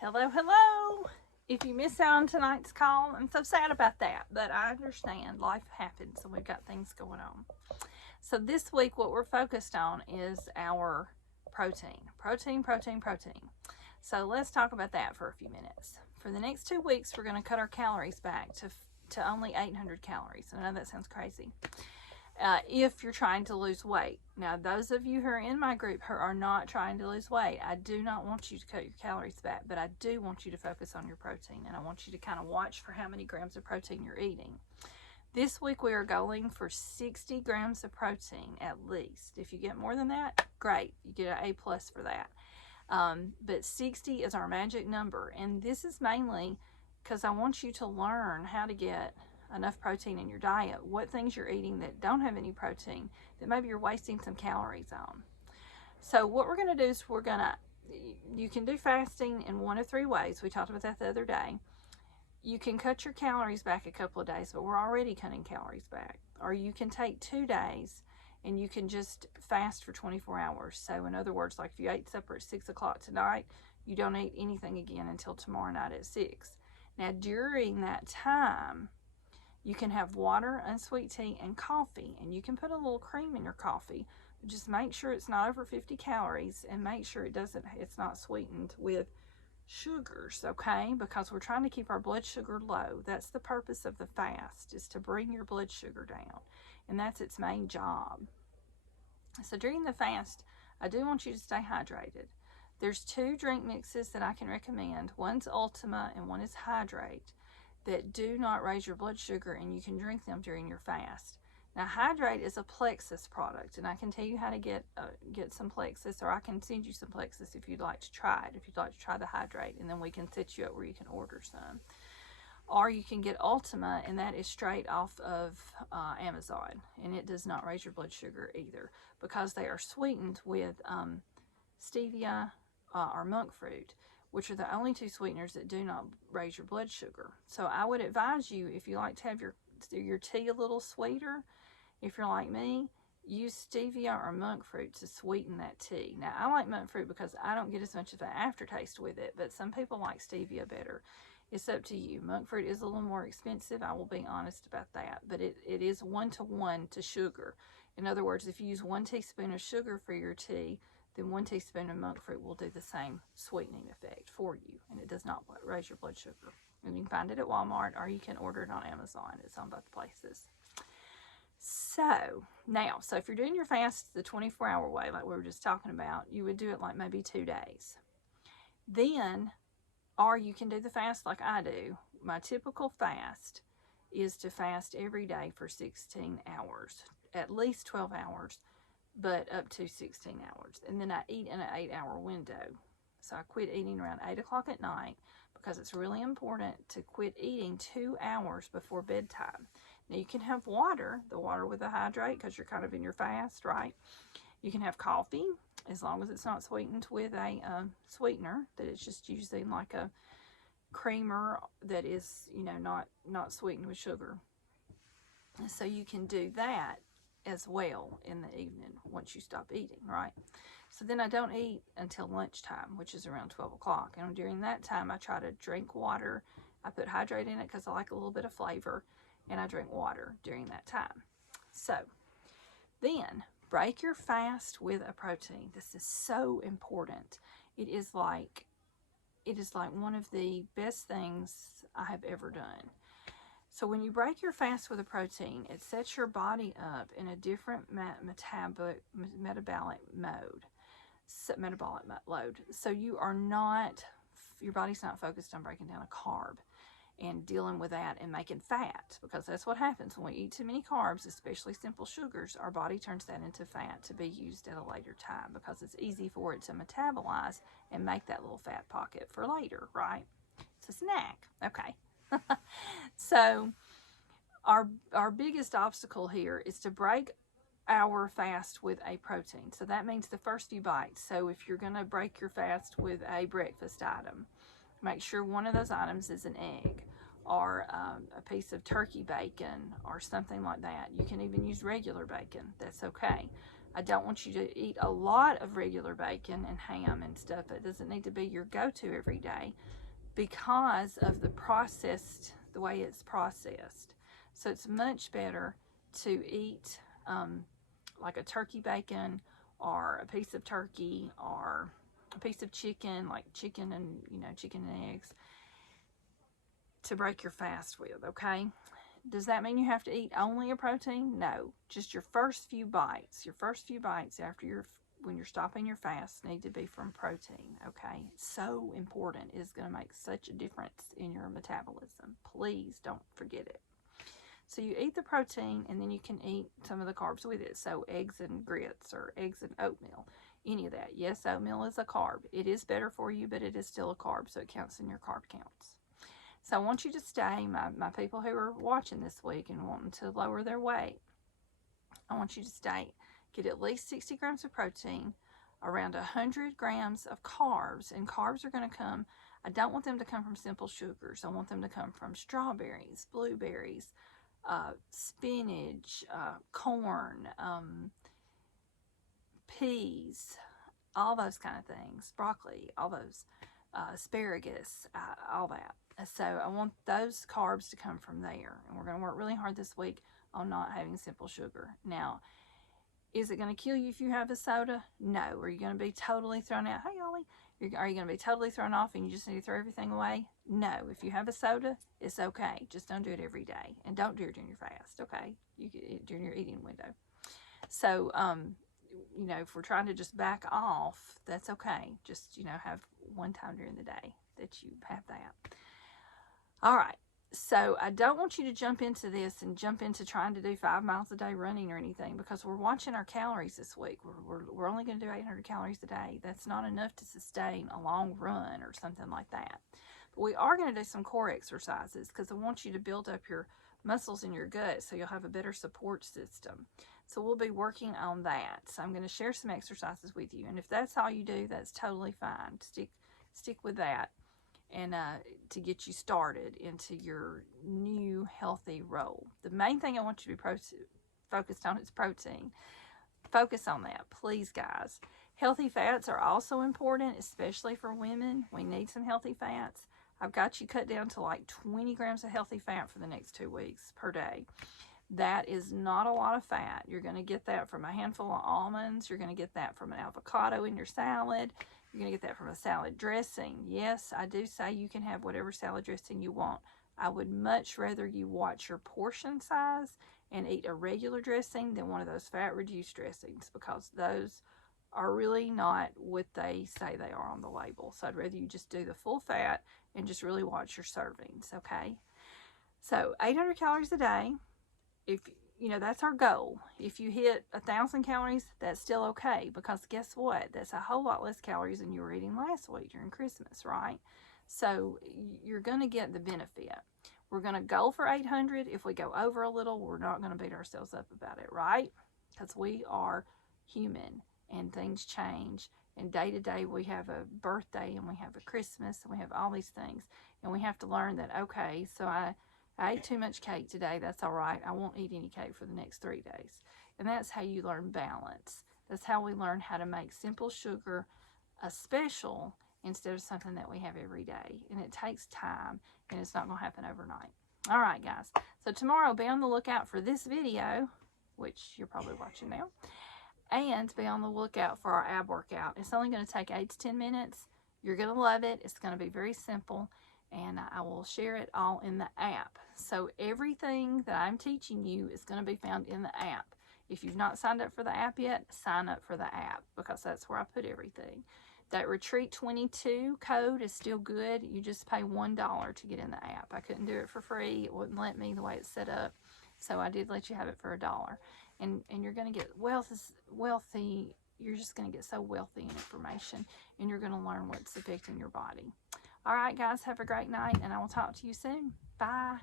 Hello, hello. If you miss out on tonight's call, I'm so sad about that, but I understand life happens and we've got things going on. So this week, what we're focused on is our protein. Protein. So let's talk about that for a few minutes. For the next 2 weeks, we're going to cut our calories back to only 800 calories. I know that sounds crazy. If you're trying to lose weight. Now, those of you who are in my group who are not trying to lose weight, I do not want you to cut your calories back, but I do want you to focus on your protein, and I want you to kind of watch for how many grams of protein you're eating. This week, we are going for 60 grams of protein at least. If you get more than that, great. You get an A+ for that. But 60 is our magic number, and this is mainly because I want you to learn how to get enough protein in your diet, what things you're eating that don't have any protein that maybe you're wasting some calories on. So what we're going to do is you can do fasting in one of 3 ways. We talked about that the other day. You can cut your calories back a couple of days, but we're already cutting calories back. Or you can take 2 days and you can just fast for 24 hours. So in other words, like if you ate supper at 6 o'clock tonight, you don't eat anything again until tomorrow night at 6. Now during that time, you can have water, unsweet tea, and coffee, and you can put a little cream in your coffee. Just make sure it's not over 50 calories, and make sure it's not sweetened with sugars, okay? Because we're trying to keep our blood sugar low. That's the purpose of the fast, is to bring your blood sugar down, and that's its main job. So during the fast, I do want you to stay hydrated. There's 2 drink mixes that I can recommend. One's Ultima and one is Hydrate, that do not raise your blood sugar, and you can drink them during your fast. Now, Hydrate is a Plexus product, and I can tell you how to get some Plexus, or I can send you some Plexus if you'd like to try it, if you'd like to try the Hydrate, and then we can set you up where you can order some. Or you can get Ultima, and that is straight off of Amazon, and it does not raise your blood sugar either, because they are sweetened with stevia or monk fruit, which are the only 2 sweeteners that do not raise your blood sugar. So I would advise you, if you like to have your tea a little sweeter, if you're like me, use stevia or monk fruit to sweeten that tea. Now, I like monk fruit because I don't get as much of an aftertaste with it, but some people like stevia better. It's up to you. Monk fruit is a little more expensive, I will be honest about that, but it is 1-to-1 to sugar. In other words, if you use 1 teaspoon of sugar for your tea, then 1 teaspoon of monk fruit will do the same sweetening effect for you, and it does not raise your blood sugar. And you can find it at Walmart, or you can order it on Amazon. It's on both places. So if you're doing your fast the 24-hour way, like we were just talking about, you would do it like maybe 2 days. Then, or you can do the fast like I do. My typical fast is to fast every day for 16 hours, at least 12 hours, but up to 16 hours. And then I eat in an 8-hour window. So I quit eating around 8 o'clock at night, because it's really important to quit eating 2 hours before bedtime. Now you can have water, the water with a Hydrate, because you're kind of in your fast, right? You can have coffee, as long as it's not sweetened with a sweetener, that it's just using like a creamer that is, not sweetened with sugar. So you can do that as well in the evening once you stop eating, right? So then I don't eat until lunchtime, which is around 12 o'clock. And during that time, I try to drink water. I put Hydrate in it because I like a little bit of flavor, and I drink water during that time. So then break your fast with a protein. This is so important. It is like one of the best things I have ever done. So when you break your fast with a protein, it sets your body up in a different metabolic load. So your body's not focused on breaking down a carb and dealing with that and making fat, because that's what happens when we eat too many carbs, especially simple sugars. Our body turns that into fat to be used at a later time, because it's easy for it to metabolize and make that little fat pocket for later, right? It's a snack. Okay. So our biggest obstacle here is to break our fast with a protein. So that means the first few bites. So if you're going to break your fast with a breakfast item, make sure one of those items is an egg, or a piece of turkey bacon, or something like that. You can even use regular bacon. That's okay. I don't want you to eat a lot of regular bacon and ham and stuff. It doesn't need to be your go-to every day because of the way it's processed. So it's much better to eat like a turkey bacon or a piece of turkey or a piece of chicken, like chicken and eggs, to break your fast with, okay? Does that mean you have to eat only a protein? No, just your first few bites. Your first few bites when you're stopping your fast need to be from protein, okay? It's so important. It is going to make such a difference in your metabolism. Please don't forget it. So you eat the protein, and then you can eat some of the carbs with it. So eggs and grits or eggs and oatmeal, any of that. Yes, oatmeal is a carb. It is better for you, but it is still a carb, so it counts in your carb counts. So I want you to stay, my people who are watching this week and wanting to lower their weight, I want you to stay, get at least 60 grams of protein, around 100 grams of carbs, and carbs are going to come, I don't want them to come from simple sugars. I want them to come from strawberries, blueberries, spinach, corn, peas, all those kind of things, broccoli, all those, asparagus, all that. So I want those carbs to come from there. And we're going to work really hard this week on not having simple sugar. Now, is it going to kill you if you have a soda? No. Are you going to be totally thrown out? Hey, Ollie. Are you going to be totally thrown off and you just need to throw everything away? No. If you have a soda, it's okay. Just don't do it every day. And don't do it during your fast, okay? You can during your eating window. So, if we're trying to just back off, that's okay. Just, have one time during the day that you have that. All right. So I don't want you to jump into this and jump into trying to do 5 miles a day running or anything, because we're watching our calories this week. We're only going to do 800 calories a day. That's not enough to sustain a long run or something like that. But we are going to do some core exercises because I want you to build up your muscles in your gut so you'll have a better support system. So we'll be working on that. So I'm going to share some exercises with you. And if that's all you do, that's totally fine. Stick with that. And to get you started into your new healthy role. The main thing I want you to be focused on is protein. Focus on that, please, guys. Healthy fats are also important, especially for women. We need some healthy fats. I've got you cut down to like 20 grams of healthy fat for the next 2 weeks per day. That is not a lot of fat. You're going to get that from a handful of almonds. You're going to get that from an avocado in your salad. You're going to get that from a salad dressing. Yes, I do say you can have whatever salad dressing you want. I would much rather you watch your portion size and eat a regular dressing than one of those fat-reduced dressings, because those are really not what they say they are on the label. So I'd rather you just do the full fat and just really watch your servings, okay? So 800 calories a day. If that's our goal. If you hit 1,000 calories, that's still okay, because guess what? That's a whole lot less calories than you were eating last week during Christmas, right? So you're going to get the benefit. We're going to go for 800. If we go over a little, we're not going to beat ourselves up about it, right? Because we are human and things change. And day to day, we have a birthday and we have a Christmas and we have all these things. And we have to learn that, okay, so I ate too much cake today. That's all right. I won't eat any cake for the next 3 days. And that's how you learn balance. That's how we learn how to make simple sugar a special instead of something that we have every day. And it takes time, and it's not going to happen overnight. All right, guys. So tomorrow, be on the lookout for this video, which you're probably watching now, and be on the lookout for our ab workout. It's only going to take 8 to 10 minutes. You're going to love it. It's going to be very simple, and I will share it all in the app. So everything that I'm teaching you is going to be found in the app. If you've not signed up for the app yet, sign up for the app, because that's where I put everything. That Retreat 22 code is still good. You just pay $1 to get in the app. I couldn't do it for free. It wouldn't let me the way it's set up. So I did let you have it for $1. And you're going to get wealthy. You're just going to get so wealthy in information, and you're going to learn what's affecting your body. All right, guys, have a great night, and I will talk to you soon. Bye.